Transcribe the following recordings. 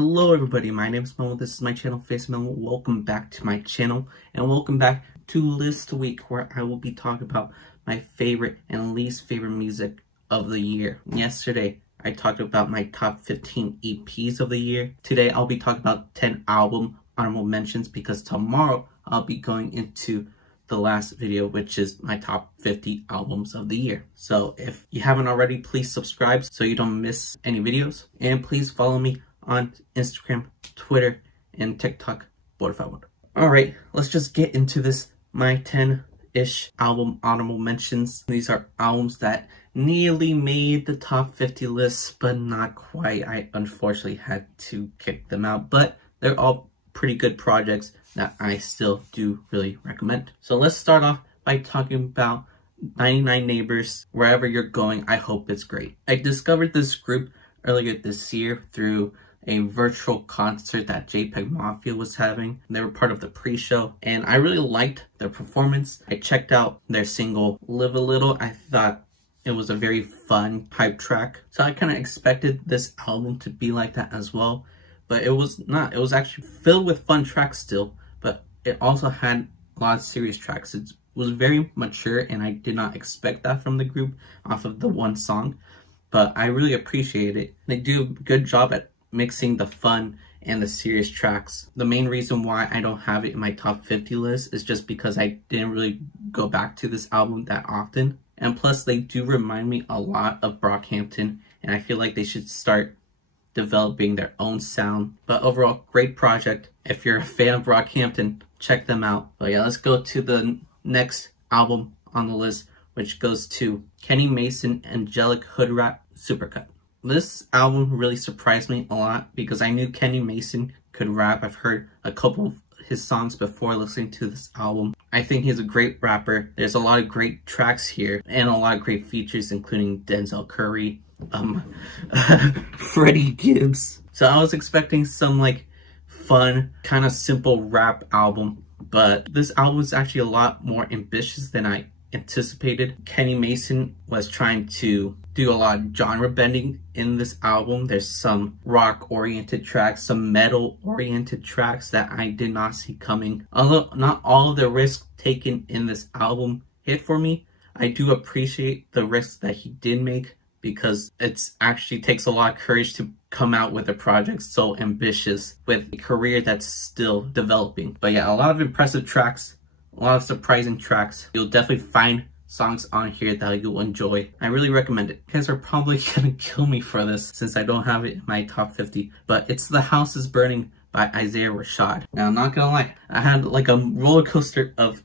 Hello everybody, my name is Memo. This is my channel, FancyMemo. Welcome back to my channel and welcome back to List Week, where I will be talking about my favorite and least favorite music of the year. Yesterday I talked about my top 15 EPs of the year. Today I'll be talking about 10 album honorable mentions, because tomorrow I'll be going into the last video, which is my top 50 albums of the year. So if you haven't already, please subscribe so you don't miss any videos, and please follow me on Instagram, Twitter, and TikTok, what if I would. Alright, let's just get into this. My 10-ish album honorable mentions. These are albums that nearly made the top 50 list, but not quite. I unfortunately had to kick them out, but they're all pretty good projects that I still do really recommend. So let's start off by talking about 99 Neighbors. Wherever you're going, I hope it's great. I discovered this group earlier this year through a virtual concert that JPEG Mafia was having. They were part of the pre-show and I really liked their performance. I checked out their single Live a Little. I thought it was a very fun hype track. So I kind of expected this album to be like that as well, but it was not. It was actually filled with fun tracks still, but it also had a lot of serious tracks. It was very mature and I did not expect that from the group off of the one song, but I really appreciate it. They do a good job at mixing the fun and the serious tracks. The main reason why I don't have it in my top 50 list is just because I didn't really go back to this album that often. And plus they do remind me a lot of Brockhampton, and I feel like they should start developing their own sound. But overall, great project. If you're a fan of Brockhampton, check them out. But yeah, let's go to the next album on the list, which goes to Kenny Mason, Angelic, Hoodrat, Supercut. This album really surprised me a lot because I knew Kenny Mason could rap. I've heard a couple of his songs before listening to this album. I think he's a great rapper. There's a lot of great tracks here and a lot of great features, including Denzel Curry, Freddie Gibbs. So I was expecting some like fun, kind of simple rap album, but this album is actually a lot more ambitious than I anticipated. Kenny Mason was trying to do a lot of genre bending in this album. There's some rock oriented tracks, some metal oriented tracks that I did not see coming. Although not all of the risks taken in this album hit for me, I do appreciate the risks that he did make, because it's actually takes a lot of courage to come out with a project so ambitious with a career that's still developing. But yeah, a lot of impressive tracks, a lot of surprising tracks. You'll definitely find songs on here that you'll enjoy. I really recommend it. You guys are probably gonna kill me for this since I don't have it in my top 50, but it's The House is Burning by Isaiah Rashad. Now, I'm not gonna lie, I had like a roller coaster of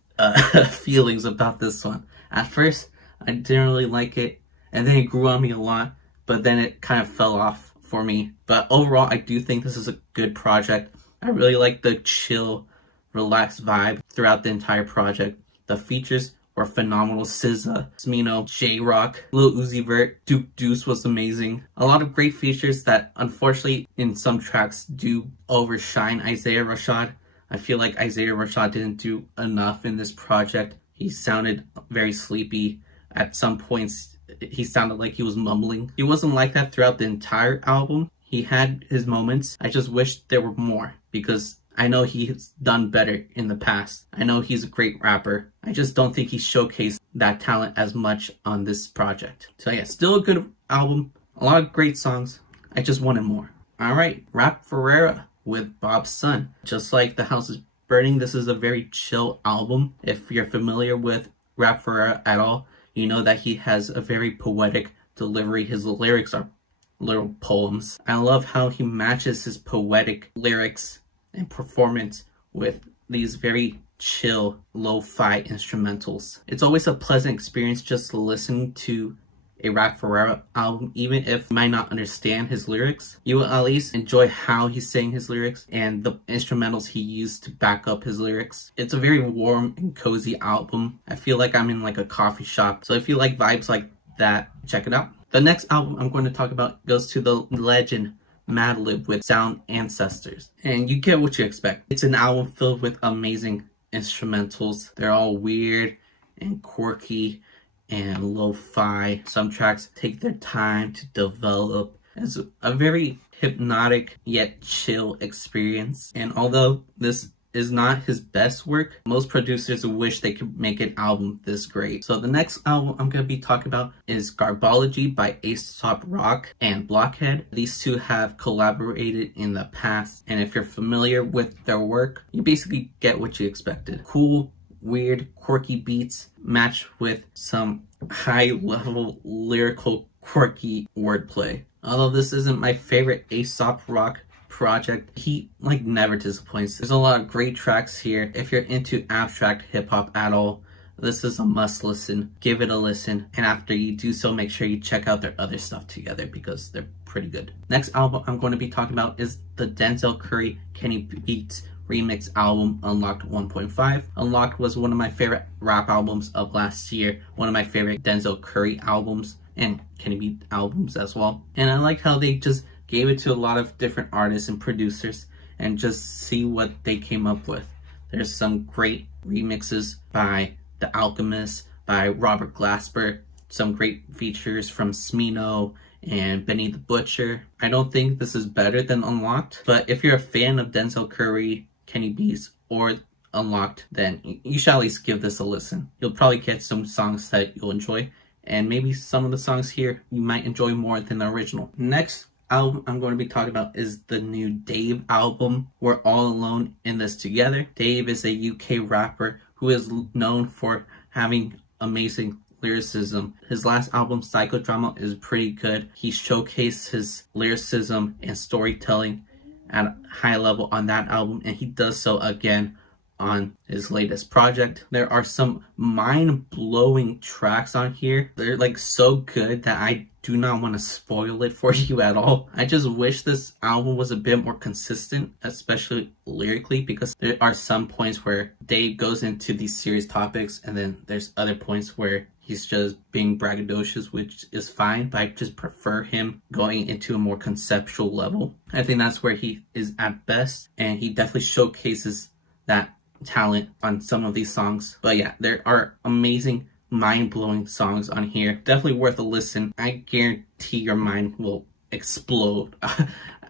feelings about this one. At first, I didn't really like it, and then it grew on me a lot, but then it kind of fell off for me. But overall, I do think this is a good project. I really like the chill, relaxed vibe throughout the entire project. The features were phenomenal. SZA, Smino, J-Rock, Lil Uzi Vert, Duke Deuce was amazing. A lot of great features that unfortunately in some tracks do overshine Isaiah Rashad. I feel like Isaiah Rashad didn't do enough in this project. He sounded very sleepy. At some points, he sounded like he was mumbling. He wasn't like that throughout the entire album. He had his moments. I just wish there were more, because I know he's done better in the past. I know he's a great rapper. I just don't think he showcased that talent as much on this project. So yeah, still a good album. A lot of great songs. I just wanted more. Alright, Rap Ferreira with Bob's Son. Just like The House is Burning, this is a very chill album. If you're familiar with Rap Ferreira at all, you know that he has a very poetic delivery. His lyrics are little poems. I love how he matches his poetic lyrics and performance with these very chill lo-fi instrumentals. It's always a pleasant experience just to listen to a Rap Ferreira album. Even if you might not understand his lyrics, you will at least enjoy how he's saying his lyrics and the instrumentals he used to back up his lyrics. It's a very warm and cozy album. I feel like I'm in like a coffee shop. So if you like vibes like that, check it out. The next album I'm going to talk about goes to the legend Madlib with Sound Ancestors. And you get what you expect. It's an album filled with amazing instrumentals. They're all weird and quirky and lo-fi. Some tracks take their time to develop. It's a very hypnotic yet chill experience. And although this is not his best work, most producers wish they could make an album this great. So the next album I'm going to be talking about is Garbology by Aesop Rock and Blockhead. These two have collaborated in the past, and if you're familiar with their work, you basically get what you expected. Cool, weird, quirky beats matched with some high-level lyrical quirky wordplay. Although this isn't my favorite Aesop Rock project, he never disappoints. There's a lot of great tracks here. If you're into abstract hip-hop at all, this is a must listen. Give it a listen, and after you do so, make sure you check out their other stuff together because they're pretty good. Next album I'm going to be talking about is the Denzel Curry Kenny Beats remix album, Unlocked 1.5. Unlocked was one of my favorite rap albums of last year, one of my favorite Denzel Curry albums, and Kenny Beats albums as well. And I like how they just gave it to a lot of different artists and producers and just see what they came up with. There's some great remixes by The Alchemist, by Robert Glasper, some great features from Smino and Benny the Butcher. I don't think this is better than Unlocked, but if you're a fan of Denzel Curry, Kenny Beats, or Unlocked, then you should at least give this a listen. You'll probably get some songs that you'll enjoy, and maybe some of the songs here you might enjoy more than the original. Next album I'm going to be talking about is the new Dave album, We're All Alone in This Together. Dave is a UK rapper who is known for having amazing lyricism. His last album, Psychodrama, is pretty good. He showcased his lyricism and storytelling at a high level on that album, and he does so again on his latest project. There are some mind-blowing tracks on here. They're so good that I do not want to spoil it for you at all. I just wish this album was a bit more consistent, especially lyrically, because there are some points where Dave goes into these serious topics, and then there's other points where he's just being braggadocious, which is fine, but I just prefer him going into a more conceptual level. I think that's where he is at best, and he definitely showcases that talent on some of these songs. But yeah, there are amazing, mind-blowing songs on here. Definitely worth a listen. I guarantee your mind will explode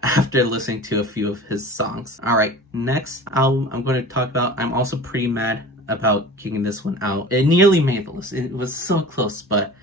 after listening to a few of his songs. Alright, next album I'm going to talk about. I'm also pretty mad about kicking this one out. It nearly made the list. It was so close, but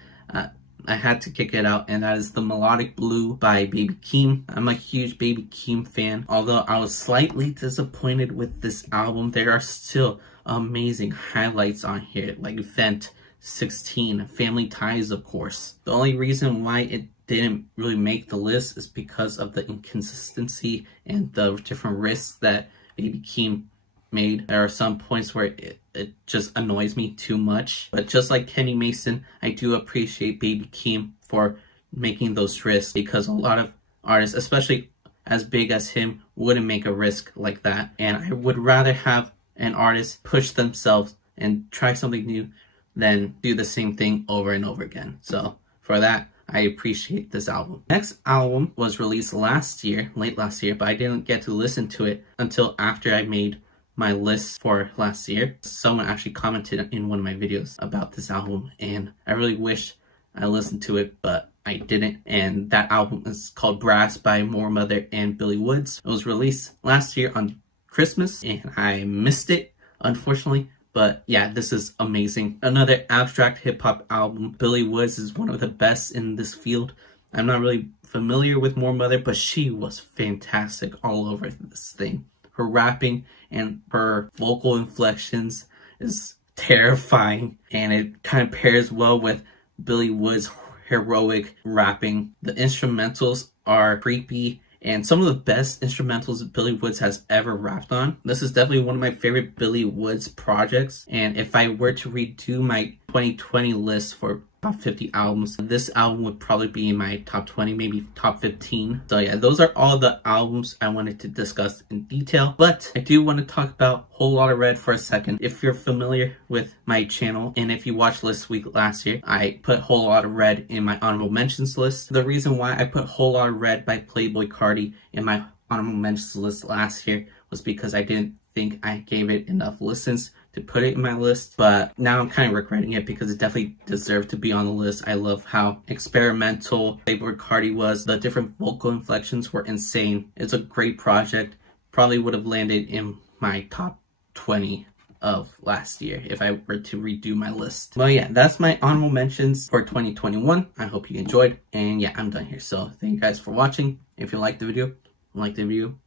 I had to kick it out, and that is the Melodic Blue by Baby Keem. I'm a huge Baby Keem fan. Although I was slightly disappointed with this album, there are still amazing highlights on here, like Vent, 16, Family Ties, of course. The only reason why it didn't really make the list is because of the inconsistency and the different risks that Baby Keem made. There are some points where it just annoys me too much. But just like Kenny Mason, I do appreciate Baby Keem for making those risks, because a lot of artists, especially as big as him, wouldn't make a risk like that. And I would rather have an artist push themselves and try something new than do the same thing over and over again. So for that, I appreciate this album. Next album was released last year, late last year, but I didn't get to listen to it until after I made my list for last year. Someone actually commented in one of my videos about this album, and I really wish I listened to it, but I didn't. And that album is called Brass by Moor Mother and Billy Woods. It was released last year on Christmas, and I missed it, unfortunately. But yeah, this is amazing. Another abstract hip-hop album. Billy Woods is one of the best in this field. I'm not really familiar with Moor Mother, but she was fantastic all over this thing. Her rapping and her vocal inflections is terrifying, and it kind of pairs well with Billy Woods' heroic rapping. The instrumentals are creepy, and some of the best instrumentals Billy Woods has ever rapped on. This is definitely one of my favorite Billy Woods projects, and if I were to redo my 2020 list for top 50 albums, this album would probably be in my top 20, maybe top 15. So yeah, those are all the albums I wanted to discuss in detail, but I do want to talk about Whole Lotta Red for a second. If you're familiar with my channel, and if you watched List Week last year, I put Whole Lotta Red in my honorable mentions list. The reason why I put Whole Lotta Red by Playboi Carti in my honorable mentions list last year was because I didn't think I gave it enough listens to put it in my list, but now I'm kind of regretting it because it definitely deserved to be on the list. I love how experimental Playboi Carti was. The different vocal inflections were insane. It's a great project. Probably would have landed in my top 20 of last year if I were to redo my list. Well, yeah, that's my honorable mentions for 2021. I hope you enjoyed, and yeah, I'm done here. So thank you guys for watching. If you liked the video,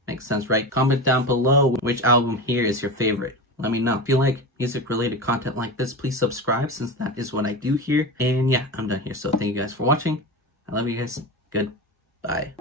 makes sense, right? Comment down below which album here is your favorite. Let me know. If you like music related content like this, please subscribe, since that is what I do here. And yeah, I'm done here. So thank you guys for watching. I love you guys. Goodbye.